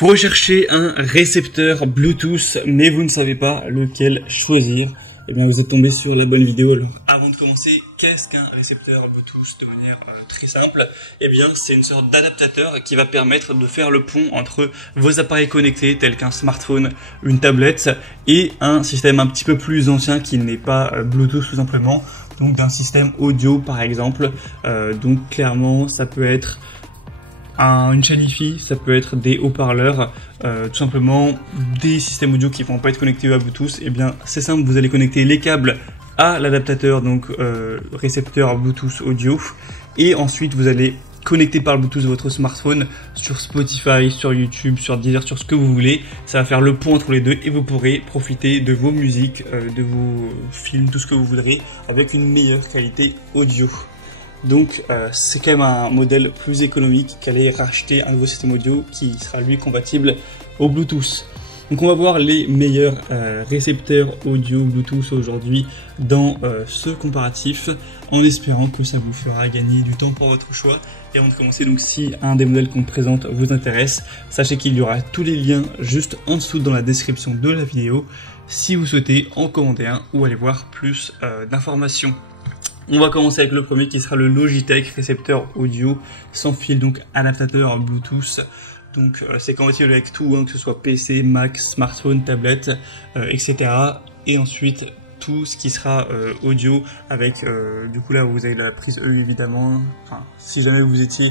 Vous recherchez un récepteur Bluetooth, mais vous ne savez pas lequel choisir. Eh bien, vous êtes tombé sur la bonne vidéo. Alors, avant de commencer, qu'est-ce qu'un récepteur Bluetooth de manière très simple? Eh bien, c'est une sorte d'adaptateur qui va permettre de faire le pont entre vos appareils connectés, tels qu'un smartphone, une tablette, et un système un petit peu plus ancien qui n'est pas Bluetooth tout simplement, donc d'un système audio par exemple. Donc, clairement, ça peut être une chaîne Wi-Fi, ça peut être des haut-parleurs, tout simplement des systèmes audio qui ne vont pas être connectés à Bluetooth. Et bien c'est simple, vous allez connecter les câbles à l'adaptateur, donc récepteur Bluetooth audio, et ensuite vous allez connecter par Bluetooth votre smartphone sur Spotify, sur YouTube, sur Deezer, sur ce que vous voulez. Ça va faire le pont entre les deux et vous pourrez profiter de vos musiques, de vos films, tout ce que vous voudrez avec une meilleure qualité audio. Donc c'est quand même un modèle plus économique qu'aller racheter un nouveau système audio qui sera lui compatible au Bluetooth. Donc on va voir les meilleurs récepteurs audio Bluetooth aujourd'hui dans ce comparatif, en espérant que ça vous fera gagner du temps pour votre choix. Et avant de commencer, donc si un des modèles qu'on présente vous intéresse, sachez qu'il y aura tous les liens juste en dessous dans la description de la vidéo si vous souhaitez en commander un ou aller voir plus d'informations. On va commencer avec le premier qui sera le Logitech récepteur audio sans fil, donc adaptateur Bluetooth. Donc c'est compatible avec tout, hein, que ce soit PC, Mac, smartphone, tablette, etc. Et ensuite tout ce qui sera audio avec, du coup là vous avez la prise EU évidemment. Enfin, si jamais vous étiez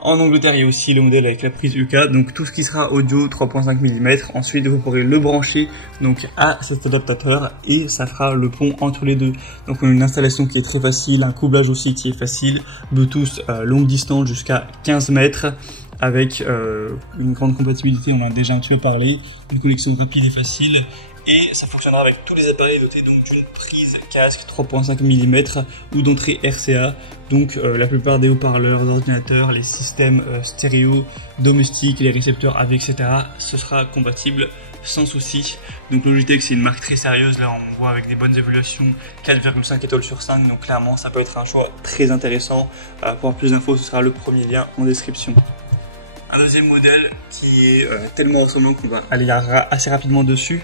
en Angleterre, il y a aussi le modèle avec la prise UK, donc tout ce qui sera audio 3.5 mm. Ensuite, vous pourrez le brancher donc à cet adaptateur et ça fera le pont entre les deux. Donc on a une installation qui est très facile, un couplage aussi qui est facile, Bluetooth longue distance jusqu'à 15 mètres avec une grande compatibilité, on en a déjà un petit peu parlé, une connexion rapide et facile. Et ça fonctionnera avec tous les appareils dotés donc d'une prise casque 3.5 mm ou d'entrée RCA. Donc la plupart des haut-parleurs, d'ordinateurs, les systèmes stéréo, domestiques, les récepteurs AV, etc. ce sera compatible sans souci. Donc Logitech c'est une marque très sérieuse, là on voit avec des bonnes évaluations, 4,5 étoiles sur 5. Donc clairement ça peut être un choix très intéressant. Pour avoir plus d'infos, ce sera le premier lien en description. Un deuxième modèle qui est tellement ressemblant qu'on va aller assez rapidement dessus.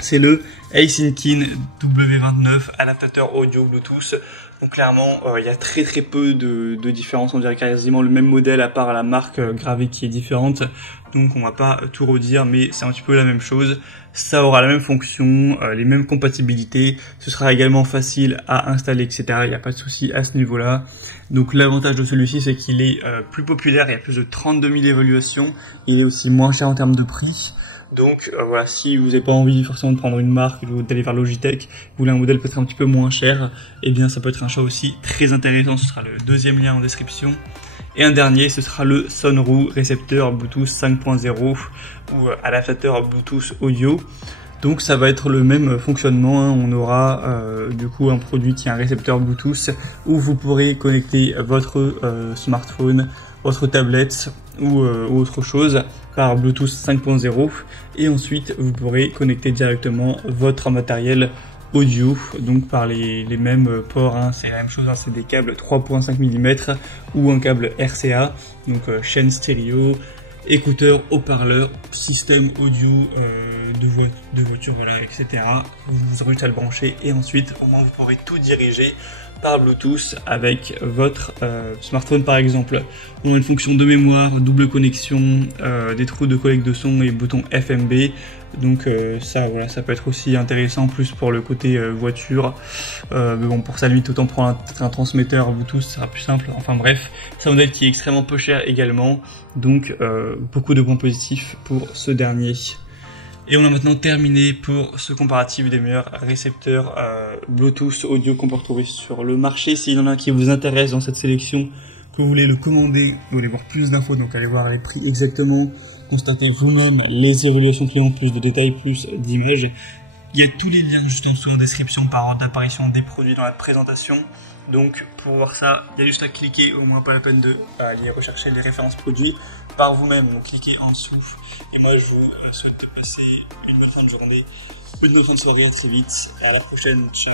C'est le Asinkin W29 adaptateur audio Bluetooth. Donc clairement, il y a très peu de différence. On dirait quasiment le même modèle à part la marque gravée qui est différente. Donc on va pas tout redire, mais c'est un petit peu la même chose. Ça aura la même fonction, les mêmes compatibilités. Ce sera également facile à installer, etc. Il n'y a pas de souci à ce niveau-là. Donc l'avantage de celui-ci, c'est qu'il est plus populaire. Il y a plus de 32 000 évaluations. Il est aussi moins cher en termes de prix. Donc voilà, si vous n'avez pas envie forcément de prendre une marque ou d'aller vers Logitech, vous voulez un modèle peut-être un petit peu moins cher, eh bien ça peut être un choix aussi très intéressant. Ce sera le deuxième lien en description. Et un dernier, ce sera le Sonru récepteur Bluetooth 5.0 ou adaptateur Bluetooth audio. Donc ça va être le même fonctionnement, hein. On aura du coup un produit qui est un récepteur Bluetooth où vous pourrez connecter votre smartphone, votre tablette ou autre chose par Bluetooth 5.0 et ensuite vous pourrez connecter directement votre matériel audio donc par les mêmes ports, hein. C'est la même chose, hein. C'est des câbles 3.5 mm ou un câble RCA, donc chaîne stéréo, écouteurs, haut-parleurs, système audio de voiture, voilà, etc. Vous aurez juste à le brancher et ensuite au moins vous pourrez tout diriger par Bluetooth avec votre smartphone par exemple. On a une fonction de mémoire, double connexion, des trous de collecte de son et bouton FMB. Donc ça voilà, ça peut être aussi intéressant plus pour le côté voiture. Mais bon, pour ça limite autant prendre un transmetteur Bluetooth, ça sera plus simple. Enfin bref, c'est un modèle qui est extrêmement peu cher également. Donc beaucoup de points positifs pour ce dernier. Et on a maintenant terminé pour ce comparatif des meilleurs récepteurs Bluetooth audio qu'on peut retrouver sur le marché. S'il y en a un qui vous intéresse dans cette sélection, que vous voulez le commander, vous voulez voir plus d'infos, donc allez voir les prix exactement, constatez vous-même les évaluations clients, plus de détails, plus d'images. Il y a tous les liens juste en dessous en description par ordre d'apparition des produits dans la présentation. Donc pour voir ça, il y a juste à cliquer, au moins pas la peine de aller rechercher les références produits par vous-même. Donc cliquez en dessous. Et moi je vous souhaite de passer une bonne fin de journée, une bonne fin de soirée, à très vite, et à la prochaine. Ciao.